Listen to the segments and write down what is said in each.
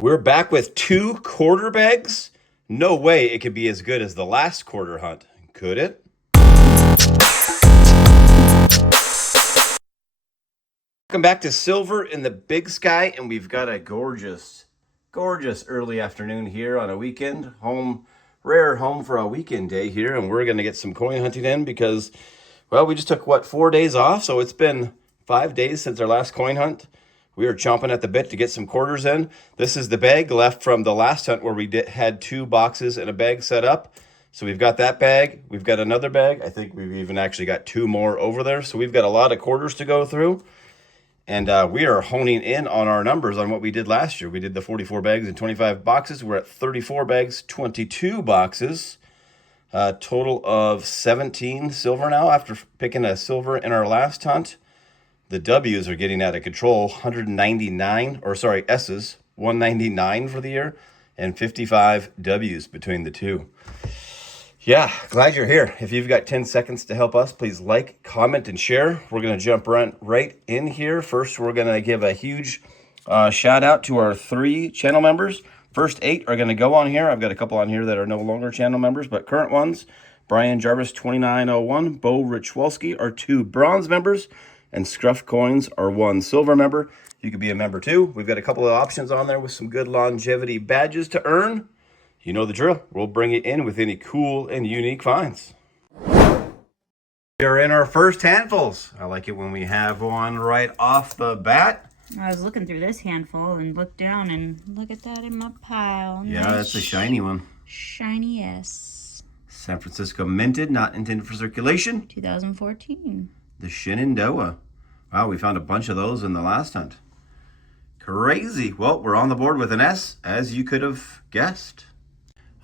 We're back with 2 quarter bags. No way it could be as good as the last quarter hunt, could it? Welcome back to Silver in the Big Sky, and we've got a gorgeous early afternoon here on a weekend. Rare home for a weekend day here, and we're going to get some coin hunting in because, well, we just took, 4 days off, so it's been 5 days since our last coin hunt. We are chomping at the bit to get some quarters in. This is the bag left from the last hunt where we had 2 boxes and a bag set up. So we've got that bag. We've got another bag. I think we've even actually got 2 more over there. So we've got a lot of quarters to go through. And we are honing in on our numbers on what we did last year. We did the 44 bags and 25 boxes. We're at 34 bags, 22 boxes. Total of 17 silver now after picking a silver in our last hunt. The W's are getting out of control. 199, or sorry, S's, 199 for the year, and 55 W's between the two. Yeah, glad you're here. If you've got 10 seconds to help us, please like, comment, and share. We're going to jump right in here. First, we're going to give a huge shout out to our 3 channel members. First 8 are going to go on here. I've got a couple on here that are no longer channel members, but current ones. Brian Jarvis 2901, Bo Richwolski are 2 bronze members, and Scruff Coins are 1 silver member. You could be a member too. We've got a couple of options on there with some good longevity badges to earn. You know the drill. We'll bring it in with any cool and unique finds. We are in our first handfuls. I like it when we have one right off the bat. I was looking through this handful and looked down and look at that in my pile. Yeah, nice. That's a shiny one. Shiny S. San Francisco minted, not intended for circulation. 2014. The Shenandoah. Wow, we found a bunch of those in the last hunt. Crazy. Well, we're on the board with an S, as you could have guessed.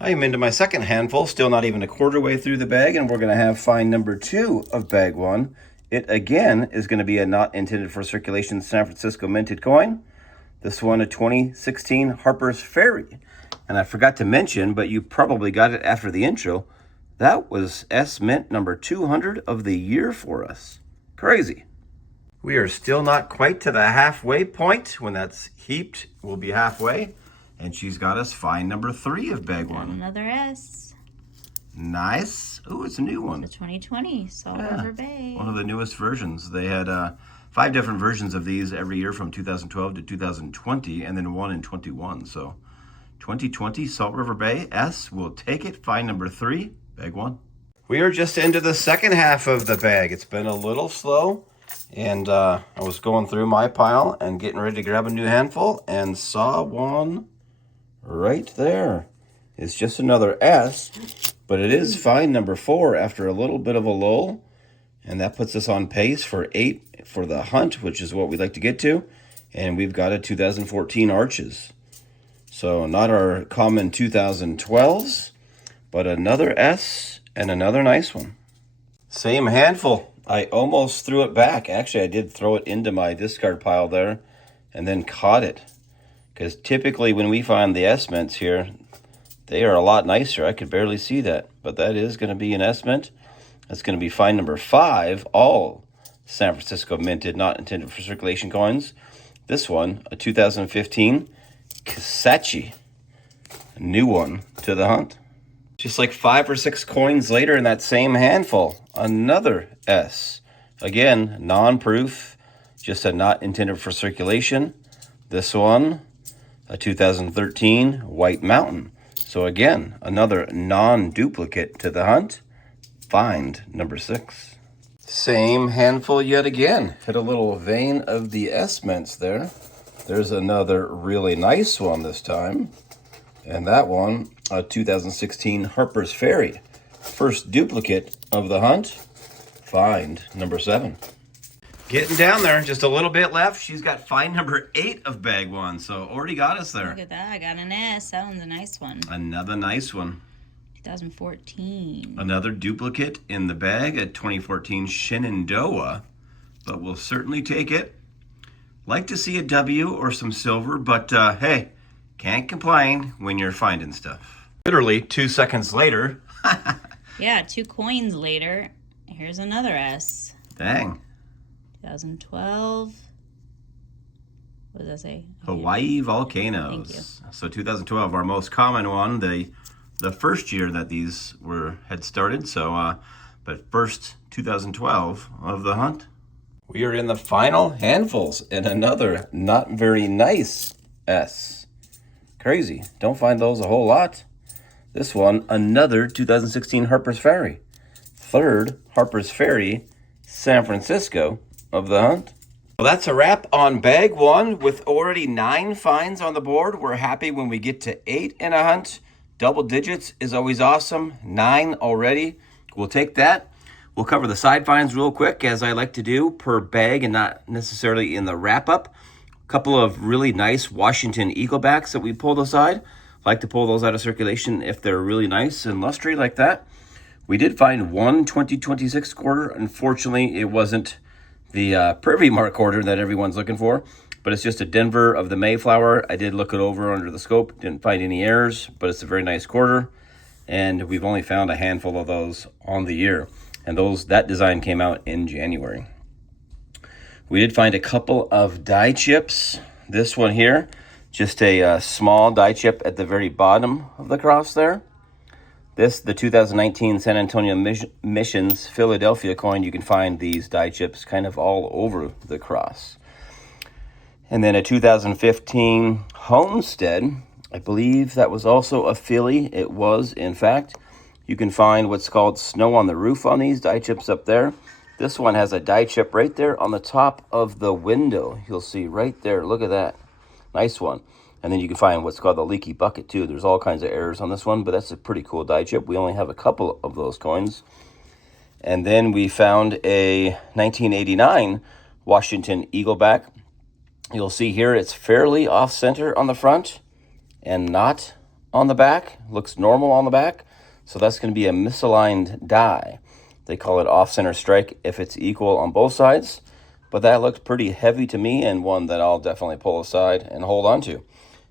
I am into my second handful, still not even a quarter way through the bag, and we're going to have find number 2 of bag 1. It, again, is going to be a not intended for circulation San Francisco minted coin. This one, a 2016 Harper's Ferry. And I forgot to mention, but you probably got it after the intro, that was S Mint number 200 of the year for us. Crazy. We are still not quite to the halfway point. When that's heaped, we'll be halfway. And she's got us find number 3 of bag 1. Another S. Nice. Oh, it's a new one. It's a 2020 Salt River Bay. One of the newest versions. They had 5 different versions of these every year from 2012 to 2020, and then 1 in 21. So 2020 Salt River Bay S. We'll take it. Find number 3, bag 1. We are just into the second half of the bag. It's been a little slow. And I was going through my pile and getting ready to grab a new handful and saw one right there. It's just another S, but it is find number 4 after a little bit of a lull. And that puts us on pace for 8 for the hunt, which is what we'd like to get to. And we've got a 2014 Arches. So not our common 2012s, but another S and another nice one. Same handful. I almost threw it back. Actually, I did throw it into my discard pile there and then caught it. Because typically when we find the S-mints here, they are a lot nicer. I could barely see that. But that is going to be an S-mint. That's going to be find number 5, all San Francisco minted, not intended for circulation coins. This one, a 2015 Kasachi. A new one to the hunt. Just like 5 or 6 coins later in that same handful, another S. Again, non-proof, just a not intended for circulation. This one, a 2013 White Mountain. So again, another non-duplicate to the hunt. Find number 6. Same handful yet again. Hit a little vein of the S-mints there. There's another really nice one this time. And that one, a 2016 Harper's Ferry. First duplicate of the hunt. Find number 7. Getting down there, just a little bit left. She's got find number 8 of bag 1, so already got us there. Look at that, I got an S. That one's a nice one. Another nice one. 2014. Another duplicate in the bag, a 2014 Shenandoah, but we'll certainly take it. Like to see a W or some silver, but hey, can't complain when you're finding stuff. Literally 2 seconds later. Yeah, 2 coins later, here's another S. Dang. 2012. What does that say? Hawaii volcanoes. So 2012, our most common one. The first year that these had started. So, but first 2012 of the hunt. We are in the final handfuls, and another not very nice S. Crazy. Don't find those a whole lot. This one, another 2016 Harper's Ferry. Third Harper's Ferry, San Francisco of the hunt. Well, that's a wrap on bag one with already 9 finds on the board. We're happy when we get to 8 in a hunt. Double digits is always awesome. 9 already. We'll take that. We'll cover the side finds real quick, as I like to do, per bag and not necessarily in the wrap-up. A couple of really nice Washington Eaglebacks that we pulled aside. Like to pull those out of circulation if they're really nice and lustry like that. We did find one 2026 quarter. Unfortunately, it wasn't the Privy Mark quarter that everyone's looking for, but it's just a Denver of the Mayflower. I did look it over under the scope, didn't find any errors, but it's a very nice quarter, and we've only found a handful of those on the year, and that design came out in January. We did find a couple of die chips. This one here, just a small die chip at the very bottom of the cross there. This, the 2019 San Antonio Missions Philadelphia coin. You can find these die chips kind of all over the cross. And then a 2015 Homestead. I believe that was also a Philly. It was, in fact. You can find what's called snow on the roof on these die chips up there. This one has a die chip right there on the top of the window. You'll see right there. Look at that. Nice one. And then you can find what's called the leaky bucket, too. There's all kinds of errors on this one, but that's a pretty cool die chip. We only have a couple of those coins. And then we found a 1989 Washington Eagleback. You'll see here it's fairly off-center on the front and not on the back. Looks normal on the back. So that's going to be a misaligned die. They call it off-center strike if it's equal on both sides. But that looked pretty heavy to me, and one that I'll definitely pull aside and hold on to.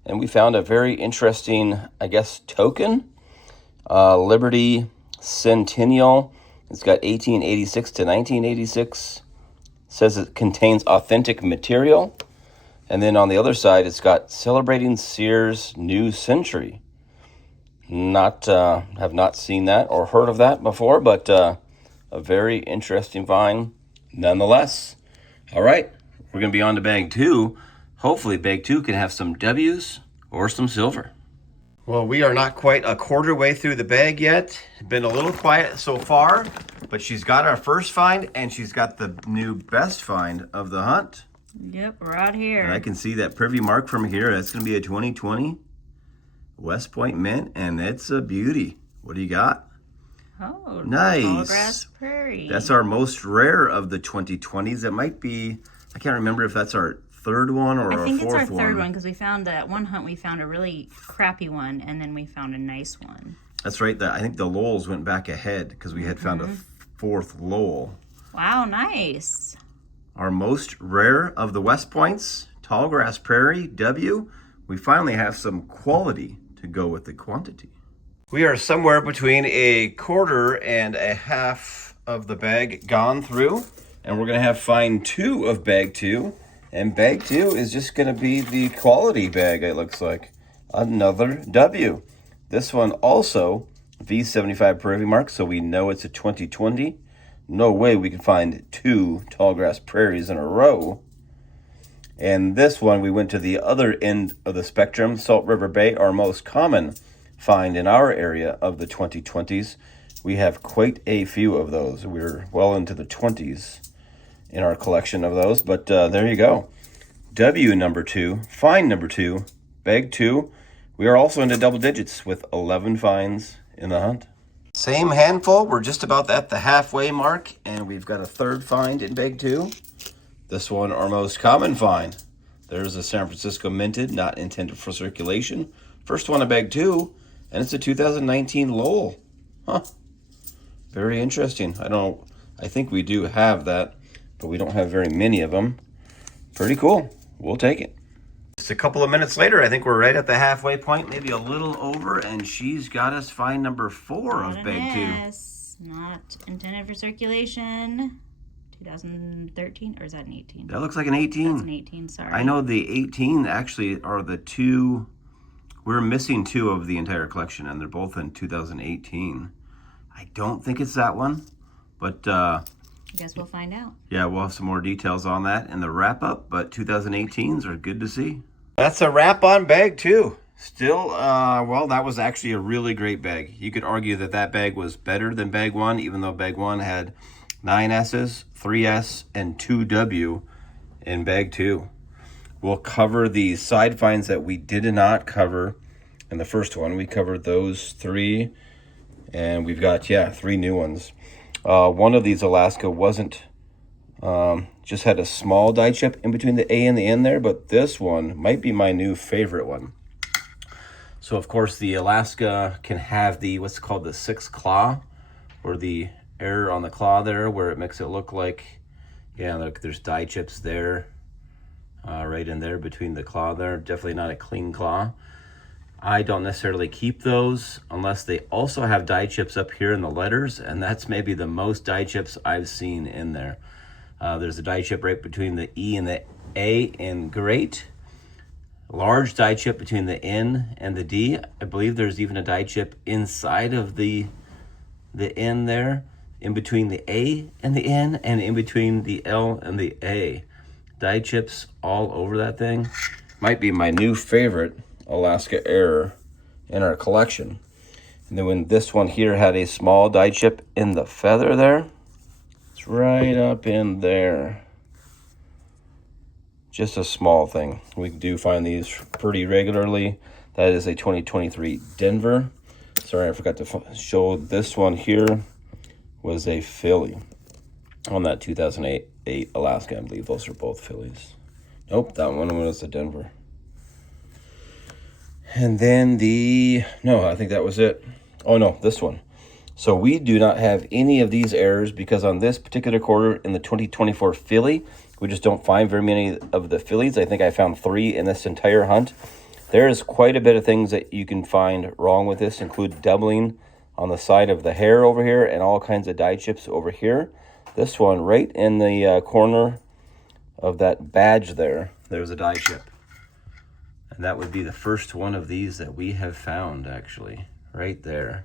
And we found a very interesting, I guess, token. Liberty Centennial. It's got 1886 to 1986. Says it contains authentic material. And then on the other side, it's got Celebrating Sears New Century. Have not seen that or heard of that before, but a very interesting find nonetheless. All right, we're going to be on to bag 2. Hopefully bag 2 can have some W's or some silver. Well, we are not quite a quarter way through the bag yet. Been a little quiet so far, but she's got our first find, and she's got the new best find of the hunt. Yep, right here. And I can see that Privy Mark from here. That's going to be a 2020 West Point Mint, and it's a beauty. What do you got? Oh, nice. Tallgrass Prairie. That's our most rare of the 2020s. It might be, I can't remember if that's our third one or our fourth one. I think it's our third one, because we found that one hunt, we found a really crappy one, and then we found a nice one. That's right. I think the Lowells went back ahead because we had found a fourth Lowell. Wow, nice. Our most rare of the West Points, Tallgrass Prairie, W. We finally have some quality to go with the quantity. We are somewhere between a quarter and a half of the bag gone through, and we're going to have find 2 of bag 2, and bag 2 is just going to be the quality bag, it looks like. Another W. This one also V75 Privy Mark, so we know it's a 2020. No way we can find 2 Tallgrass Prairies in a row. And this one, we went to the other end of the spectrum, Salt River Bay, our most common find in our area of the 2020s. We have quite a few of those. We're well into the 20s in our collection of those, but there you go. W number 2, find number 2, bag 2. We are also into double digits with 11 finds in the hunt. Same handful. We're just about at the halfway mark, and we've got a third find in bag 2. This one, our most common find. There's a San Francisco minted, not intended for circulation. First one in bag 2, and it's a 2019 Lowell. Huh. Very interesting. I think we do have that, but we don't have very many of them. Pretty cool. We'll take it. Just a couple of minutes later, I think we're right at the halfway point, maybe a little over, and she's got us find number 4 of bag 2. Not intended for circulation. 2013, or is that an 18? That looks like an 18. That's an 18, sorry. I know the 18 actually are the two. We're missing two of the entire collection, and they're both in 2018. I don't think it's that one, but I guess we'll find out. yeah, we'll have some more details on that in the wrap-up, but 2018s are good to see. That's a wrap on bag two. Still, well, that was actually a really great bag. You could argue that that bag was better than bag one, even though bag one had 9 S's, 3 S, and 2 W in bag two. We'll cover the side finds that we did not cover in the first one. We covered those 3, and we've got, 3 new ones. One of these Alaska wasn't, just had a small die chip in between the A and the N there, but this one might be my new favorite one. So, of course, the Alaska can have the, what's called the 6 claw, or the error on the claw there, where it makes it look like, look, there's die chips there, right in there between the claw there. Definitely not a clean claw. I don't necessarily keep those unless they also have die chips up here in the letters, and that's maybe the most die chips I've seen in there. There's a die chip right between the E and the A in great. Large die chip between the N and the D. I believe there's even a die chip inside of the N there, in between the A and the N, and in between the L and the A. Die chips all over that thing. Might be my new favorite Alaska error in our collection. And then when this one here had a small die chip in the feather there, it's right up in there. Just a small thing. We do find these pretty regularly. That is a 2023 Denver. Sorry, I forgot to show this one here was a Philly on that 2008 Alaska. I believe those are both Phillies. Nope, that one was a Denver. And then no, I think that was it. Oh no, this one. So we do not have any of these errors because on this particular quarter in the 2024 Philly, we just don't find very many of the Phillies. I think I found 3 in this entire hunt. There is quite a bit of things that you can find wrong with this, include doubling on the side of the hair over here and all kinds of die chips over here. This one right in the corner of that badge there's a die chip. And that would be the first one of these that we have found, actually, right there.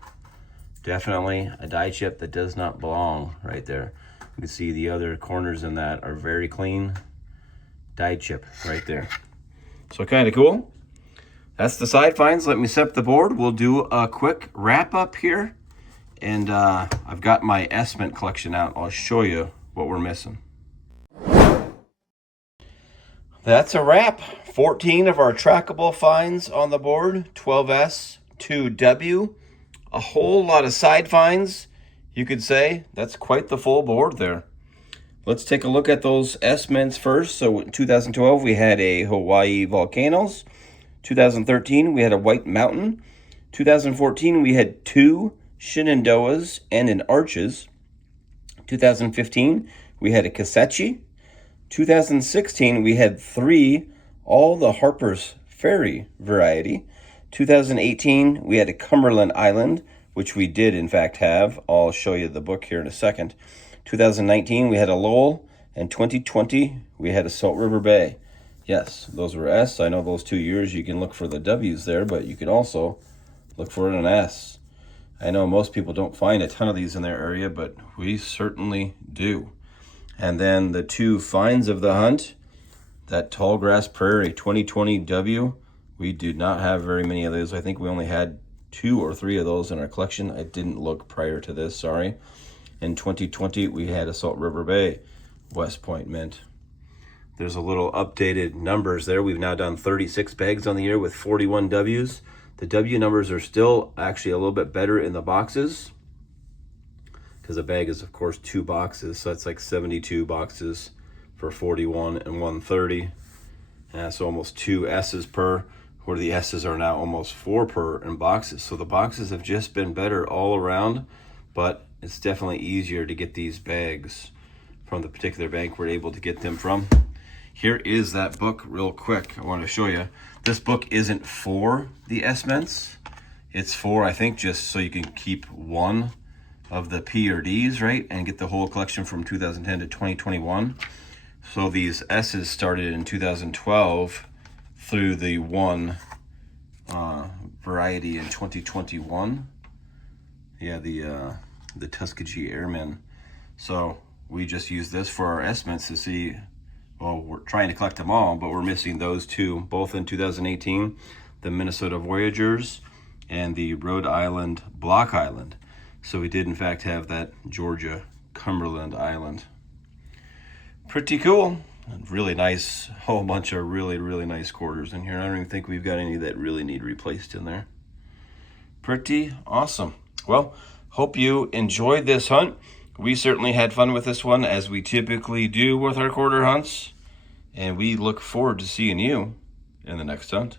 Definitely a die chip that does not belong right there. You can see the other corners in that are very clean. Die chip right there. So kind of cool. That's the side finds. Let me set up the board. We'll do a quick wrap up here. And I've got my S-Mint collection out. I'll show you what we're missing. That's a wrap. 14 of our trackable finds on the board. 12S, 2W. A whole lot of side finds. You could say that's quite the full board there. Let's take a look at those S-Mints first. So in 2012, we had a Hawaii Volcanoes. 2013, we had a White Mountain. 2014, we had 2 Shenandoahs and an Arches. 2015, we had a Kisechi. 2016, we had 3, all the Harper's Ferry variety. 2018, we had a Cumberland Island, which we did in fact have. I'll show you the book here in a second. 2019, we had a Lowell, and 2020, we had a Salt River Bay. Yes, those were S. I know those 2 years you can look for the W's there, but you can also look for an S. I know most people don't find a ton of these in their area, but we certainly do. And then the 2 finds of the hunt, that Tallgrass Prairie 2020 W, we do not have very many of those. I think we only had 2 or 3 of those in our collection. I didn't look prior to this, sorry. In 2020, we had a Salt River Bay West Point Mint. There's a little updated numbers there. We've now done 36 bags on the year with 41 W's. The W numbers are still actually a little bit better in the boxes, because a bag is, of course, 2 boxes. So that's like 72 boxes for 41 and 130. So almost 2 S's per, where the S's are now almost 4 per in boxes. So the boxes have just been better all around, but it's definitely easier to get these bags from the particular bank we're able to get them from. Here is that book real quick. I want to show you. This book isn't for the S-Mints. It's for, I think, just so you can keep one of the P or Ds, right? And get the whole collection from 2010 to 2021. So these S's started in 2012 through the one variety in 2021. Yeah, the Tuskegee Airmen. So we just use this for our estimates to see, well, we're trying to collect them all, but we're missing those two, both in 2018, the Minnesota Voyagers and the Rhode Island Block Island. So we did in fact have that Georgia Cumberland Island. Pretty cool. Really nice, whole bunch of really, really nice quarters in here. I don't even think we've got any that really need replaced in there. Pretty awesome. Well, hope you enjoyed this hunt. We certainly had fun with this one, as we typically do with our quarter hunts. And we look forward to seeing you in the next hunt.